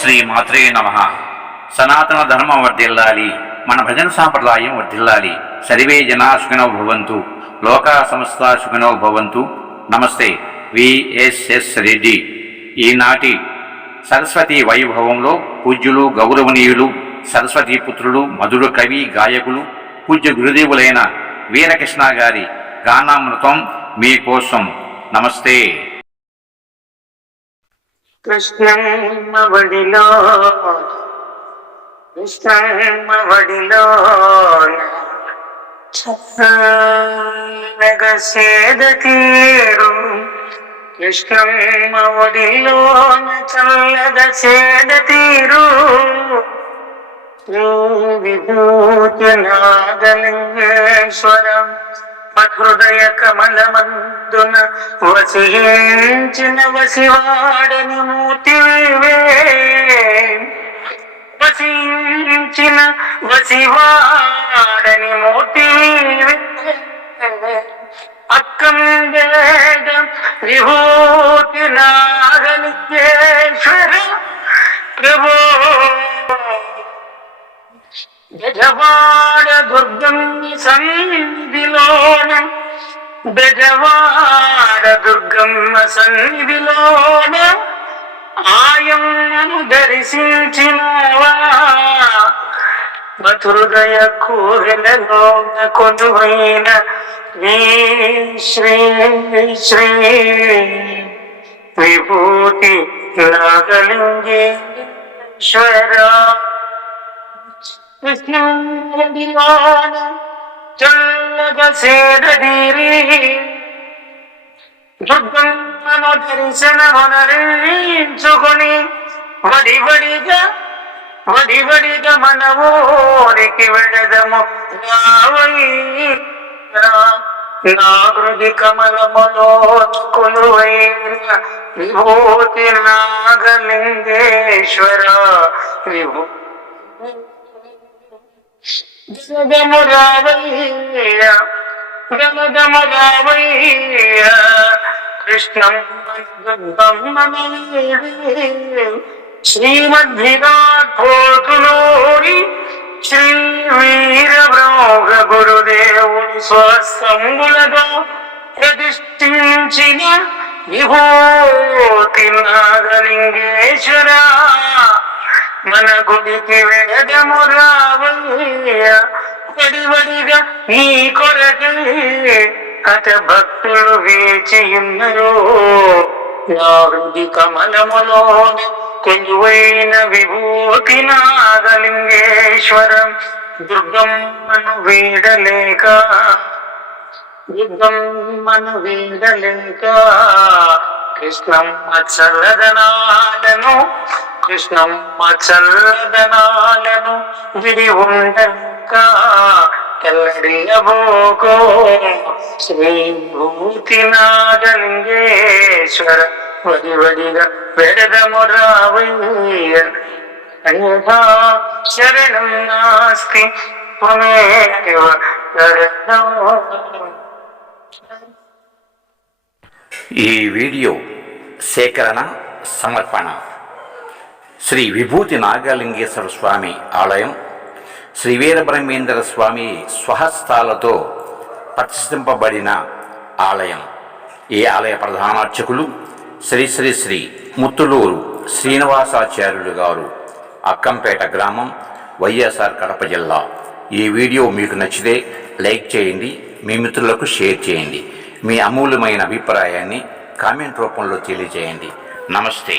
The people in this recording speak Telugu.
శ్రీ మాత్రే నమః. సనాతన ధర్మం వర్ధిల్లాలి, మన భజన సాంప్రదాయం వర్ధిల్లాలి. సర్వే జనా సుఖినో భవంతు, లోకా సమస్తా సుఖినో భవంతు. నమస్తే. విఎస్ఎస్ రెడ్డి. ఈనాటి సరస్వతి వైభవంలో పూజ్యులు, గౌరవనీయులు, సరస్వతీ పుత్రులు, మధుర కవి, గాయకులు, పూజ్య గురుదేవులైన వీరకృష్ణ గారి గానామృతం మీకోసం. నమస్తే. కృష్ణమ్మ వడిలో సేద తీరు, కృష్ణమ్మ వడిలోన చల్లద సేద తీరు, విభూతి నాగలింగేశ్వరం హృదయ కమలమందున వసించిన వసివాడని మూర్తివే, వసించిన వసివాడని మూర్తివే. అక్కంబేద విభూతి నాగలింగేశ్వర ప్రభో, బెజవాడ దుర్గమ్మ సన్నిధిలోన, బెజవాడ దుర్గమ్మ సన్నిధిలోన ఆయమ్మను దర్శించినవా, మధుహృదయ కోవెలలోన కొలువైన శ్రీ శ్రీ విభూతి నాగలింగేశ్వర. కృష్ణుడిలోన చల్లగా సేదీరి, దుర్గమ్మను దర్శనమునరించుకొని వడివడిగా మన ఊరికి వెడదము రావయ్యా. నా హృది కమలములో కొలువైన విభూతి నాగలింగేశ్వర విభూతి గమగమ రావయ్య, గమగమ రావయ్య. కృష్ణమ్మ శ్రీమద్విరాట్ కోతులూరి శ్రీ వీర బ్రహ్మ గురుదేవుని స్వస్తంబులతో ప్రతిష్ఠించిన విభూతి నాగలింగేశ్వర, మన గుడికి వెడదము రావయ్య. వడివడిగా నీ కొరకై అత భక్తులు వేచి ఉన్నరు, నా హృది కమలములోన కొలువైన విభూతి నాగలింగేశ్వరం. దుర్గమ్మను వీడలేక, దుర్గమ్మను వీడలేక, కృష్ణమ్మ చల్లదనాలను, కృష్ణమ్మ చల్లదనాలను విడి ఉండక తెల్లడియబోకో శ్రీభూతి నాగలింగేశ్వర. వడివడిగా వెడదము రావయ్య, అన్యథా శరణం నాస్తి త్వమేవ శరణం. ఈ వీడియో సేకరణ సమర్పణ శ్రీ విభూతి నాగలింగేశ్వర స్వామి ఆలయం, శ్రీ వీరబ్రహ్మేంద్ర స్వామి స్వహస్తాలతో ప్రతిష్ఠింపబడిన ఆలయం. ఈ ఆలయ ప్రధానార్చకులు శ్రీ శ్రీ శ్రీ ముత్తులూరు శ్రీనివాసాచార్యులు గారు, అక్కంపేట గ్రామం, వైఎస్ఆర్ కడప జిల్లా. ఈ వీడియో మీకు నచ్చితే లైక్ చేయండి, మీ మిత్రులకు షేర్ చేయండి. మీ అమూల్యమైన అభిప్రాయాన్ని కామెంట్ రూపంలో తెలియజేయండి. నమస్తే.